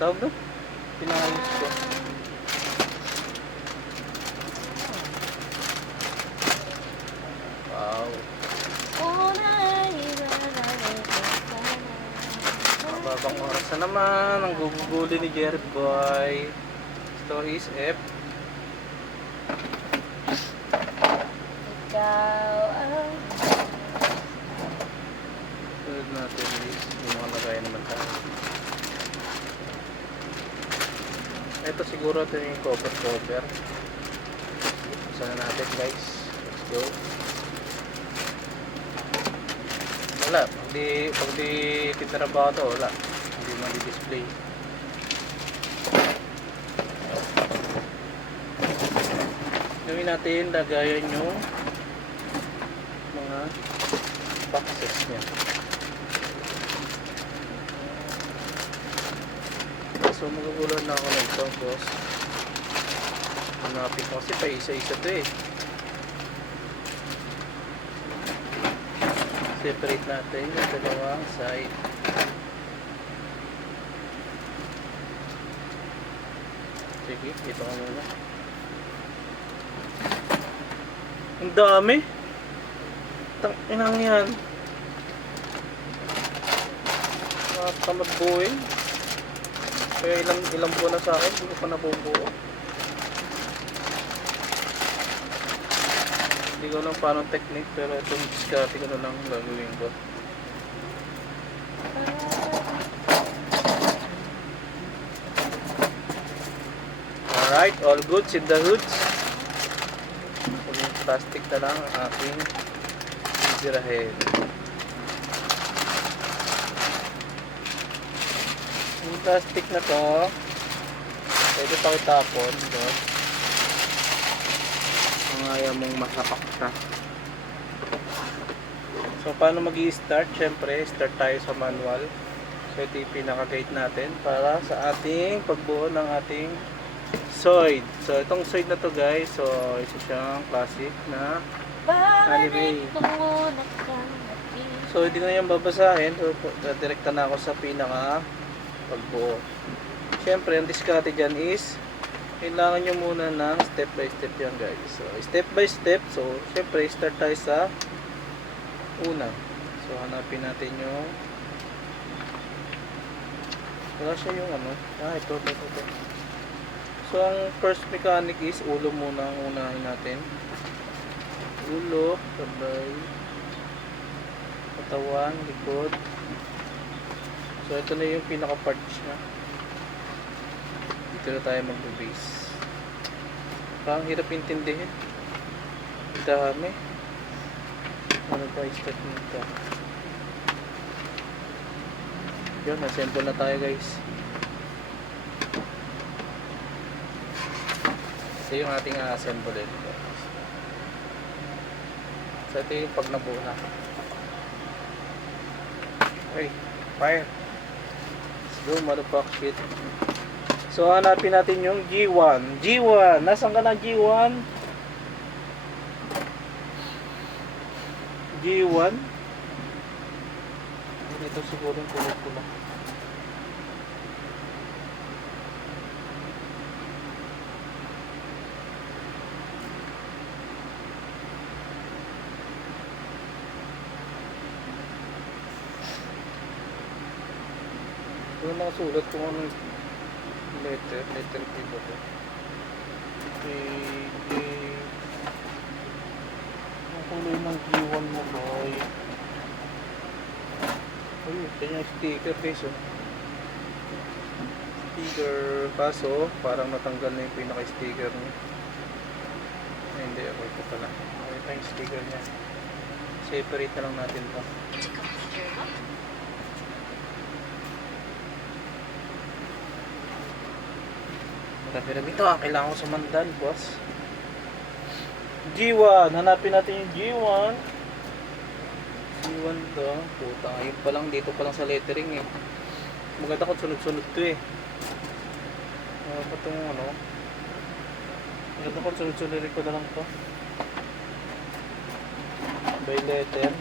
tawag doon? Pinayos ko. Wow. Mababang oras na naman ang guguguli ni Jared Boy. Story is F. Ikaw ang Tulad natin is yung mga lagay naman tayo. Ito siguro ito yung cover. Sana natin guys. Let's go. Wala. Pag di tinarabaho ito, wala. Hindi man di-display. Gawin natin, lagayan yung mga boxes niya. So magugulan na ako nito, boss. Hanapin ko kasi pa isa-isa ito eh. Separate natin yung dalawang side. Sige, ito ka muna. Ang dami. Tanginang yan. Tamad buuin. Kaya ilang buwan na sa akin, hindi ko pa nabubuo. Hindi ko alam paano technique, pero itong diskarte ko na lang gagawin ko. Alright, all goods in the hoods. Yung plastic na lang ang ating sisirahin. Yung plastic na to, pwede pakitapon doon. Kung ayaw mong masapakta. So, paano mag-i-start? Siyempre, start tayo sa manual. So, ito yung pinaka-gate natin para sa ating pagbuo ng ating Zoid. So, itong Zoid na to guys, so, isa siyang classic na anime. So, hindi ko na yan babasahin. So, direkta na ako sa pinaka pagbuo. Siyempre, ang diskarte dyan is kailangan nyo muna ng step by step yan guys. So, step by step. So, siyempre, start tayo sa una. So, hanapin natin yung wala siya yung ano. Ito. So, ang first mechanic is ulo muna ang unahin natin. Ulo, sabay katawan, likod. So, ito na yung pinaka-parts niya. Dito na tayo mag-base. Parang hirap intindihin. Dami. Ano ba i-start nito? Yun, assemble na tayo guys. Ito yung ating assemble. So, ito yung pag nabuo na. Okay, fire. Let's go, motherfucker shit. So, hanapin natin yung G1. G1! Nasaan ka na G1? G1? Ito siguro yung kulot ko lang. Ito nakasulat kung ano letter P ba ito? Ang kulay ng G1 mo boy. Uy, ito yung sticker guys oh. Sticker, kaso parang natanggal na yung pinaka-sticker niya. Ay, hindi, ako ito pala. Ito yung sticker niya. Separate na lang natin ito. Marami-rami ito. Kailangan ko sumandal, boss. G1. Hanapin natin yung G1. G1 to. Puta, ngayon pa lang. Dito pa lang sa lettering eh. Maganda kung sunod-sunod to eh. Ano pa itong ano? Maganda kung sunod-sunod ko na lang to. By letter.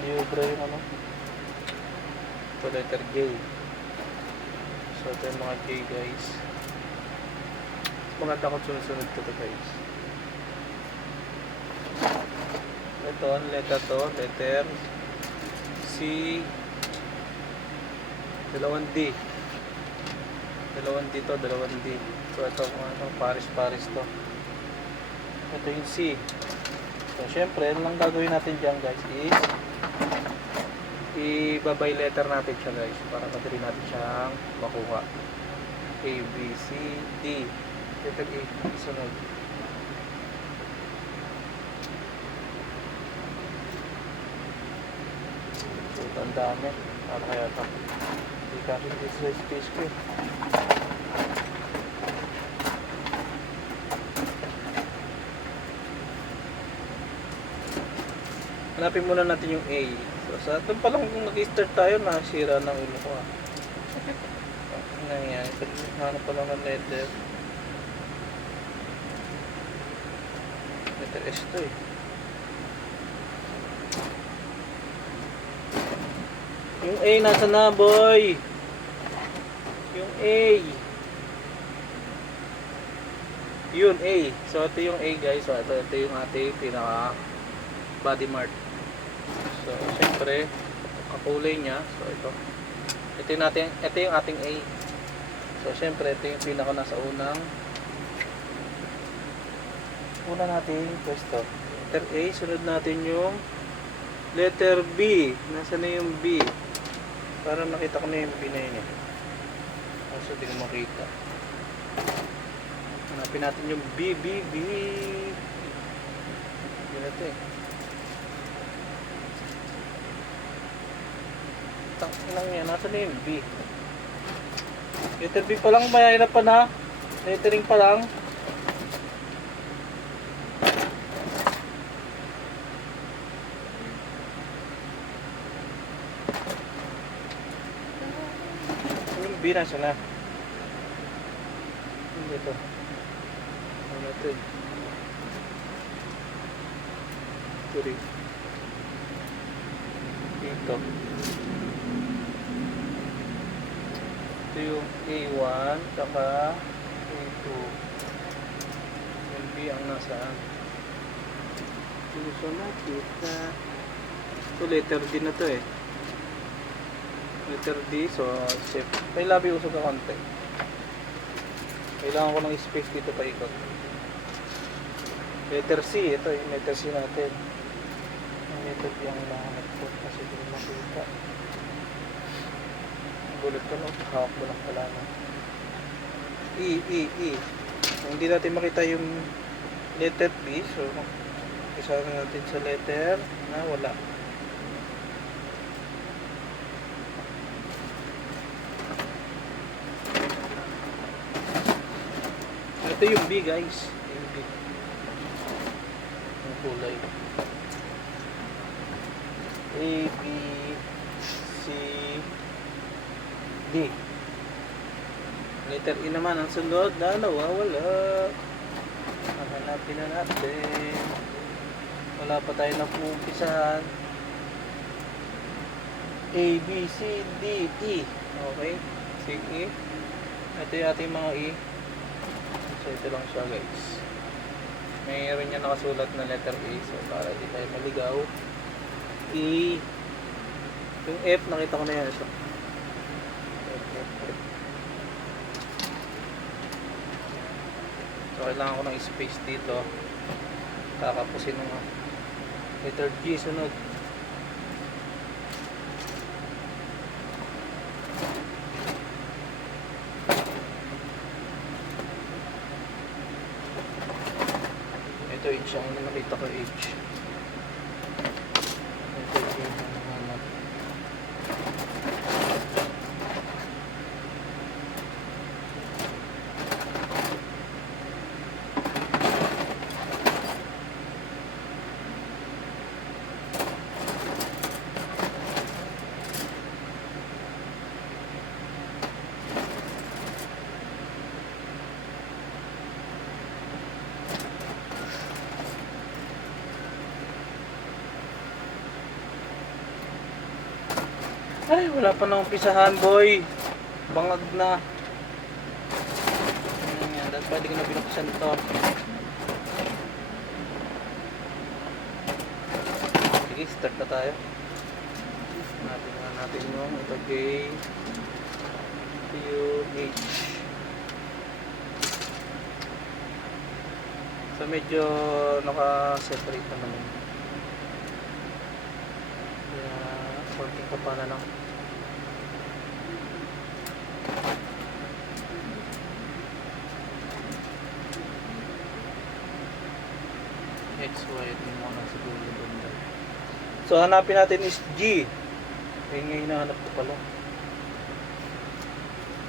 Liubra yung ano. Ito letter J. So ito yung mga J guys. Maganda kung sunod-sunod ko to guys. Ito, letter to, letter C, dalawang D. Dalawang D to, dalawang D. So ito, pares-pares to. Ito yung C. So syempre, ang gagawin natin dyan guys is i-by letter natin siya guys para madali natin siyang makuha. A, B, C, D. Letter A, isunod. So ang dami. Para kaya ito. Hindi kasi hindi sa space ko. Hanapin muna natin yung A. So, sa doon pa lang kung nag-start tayo, nasira ng ulo ko. Ano nangyayari? Hanap pa lang ng letter. Letter S to eh. Yung A nasa na boy? Yung A. Yun A. So ito yung A guys. So ito yung ating pinaka body mark. So, syempre, kakulay niya. So, ito yung ating A. So, syempre, ito yung pinaka nasa una natin pwesto. Letter A, sunod natin yung letter B. Nasaan na yung B? Para nakita ko na yung B na yun eh. Kaso, di ko makita. Hanapin natin yung B. Yun ito eh. Lang yan, nasa na yung B? Letter B pa lang, mahirap pa na. Lettering pa lang. Yung B nasa na. Hindi ito. Ano ito eh. Ito rin. Dito. Ito yung A1 saka A2. Yung B ang nasaan. So nakita. Ito letter D na to eh. Letter D. So safe. May labi usog ka konti. Kailangan ko ng space dito pa ikot. Letter C. Ito yung letter C natin. Yung letter D ang lahat ko. Kasi hindi ko makita. Bullet ko no, hawak ko lang pala no. E. Hindi natin makita yung letter B, so isa na natin sa letter na wala. Ito yung B guys, yung B. Yung kulay. A, B, C, D. Letter E naman ang sunod na nawawala. Hanapin na natin. Wala pa tayo na pumpisahan. A, B, C, D, E. Okay. C, E. Ito yung ating mga E. So ito lang siya guys. Mayroon niya nakasulat na letter A. So para hindi tayo maligaw. E. Yung F nakita ko na yan. So, so kailangan ko ng space dito. Kakapusin ng letter G sunod. Ito H ang nakita ko H. Ito H ang hanap. Ay, wala pa na umpisahan boy. Bangag na. Pwede ko na binuksan to. Sige, start na tayo. Hanapin na natin yung ito gay PUH. So medyo naka-separate naman yun. Kaya konting pa na lang. XY din muna siguro banda. So hanapin natin is G. Ayun nga hinahanap ko pala.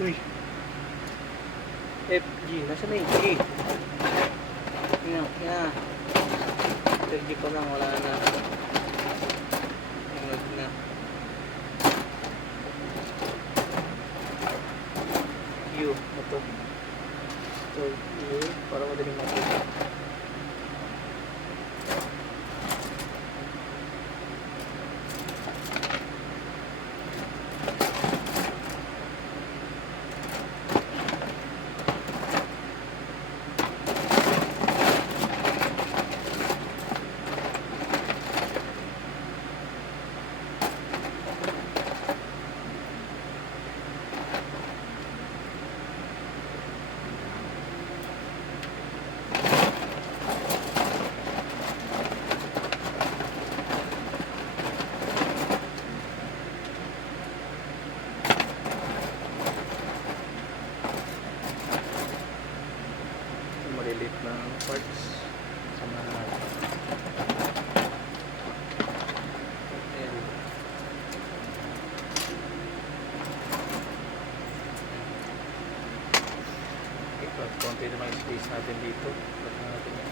Uy. FG. Nasaan na yung G? Yan. G pa lang. Wala na. Hangad na. Q. Ito. Ito. Q. Para madaling makita. Maliliit na parts sama natin. Ayan. Okay, konti naman yung space natin dito. Lagyan natin yan.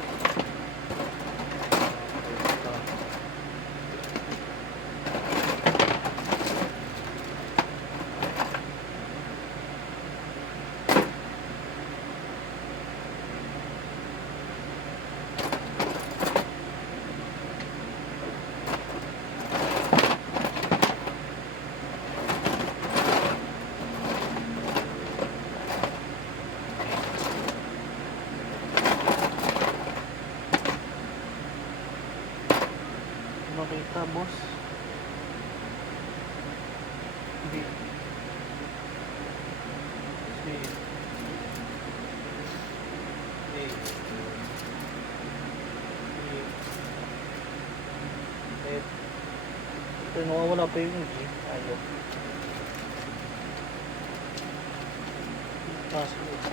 Makita, boss. Hindi. See. See. See. Ito, nawawala pa yung G. Ayaw. Password.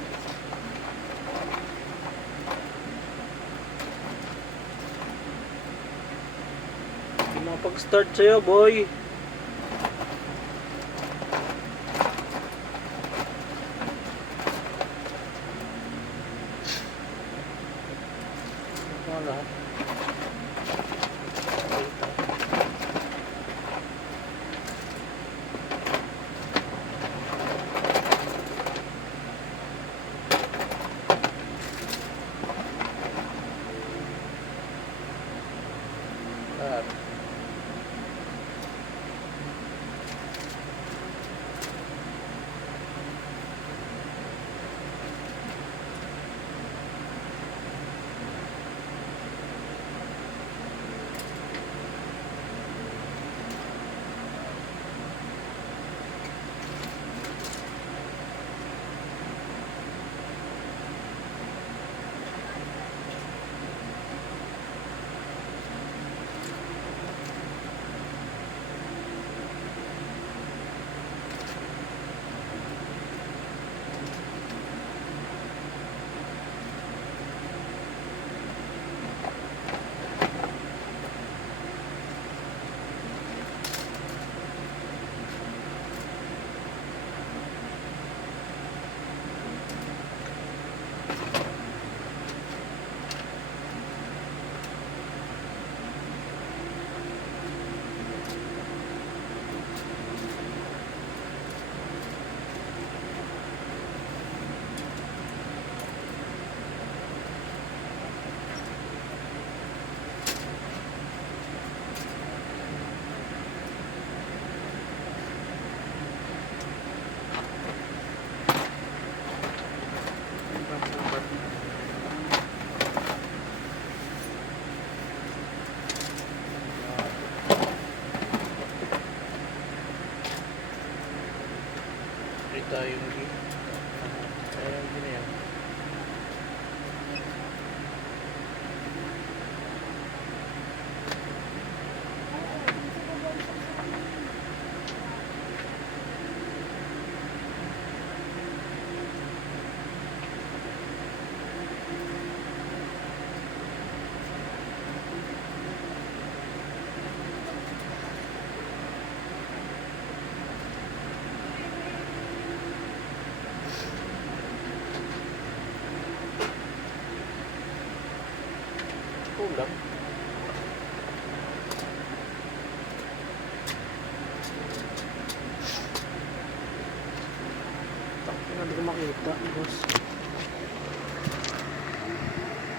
Pag-start sa'yo, boy. Wala. tayong G. Tayong G na yan. Kulang. Hindi ko makita, boss.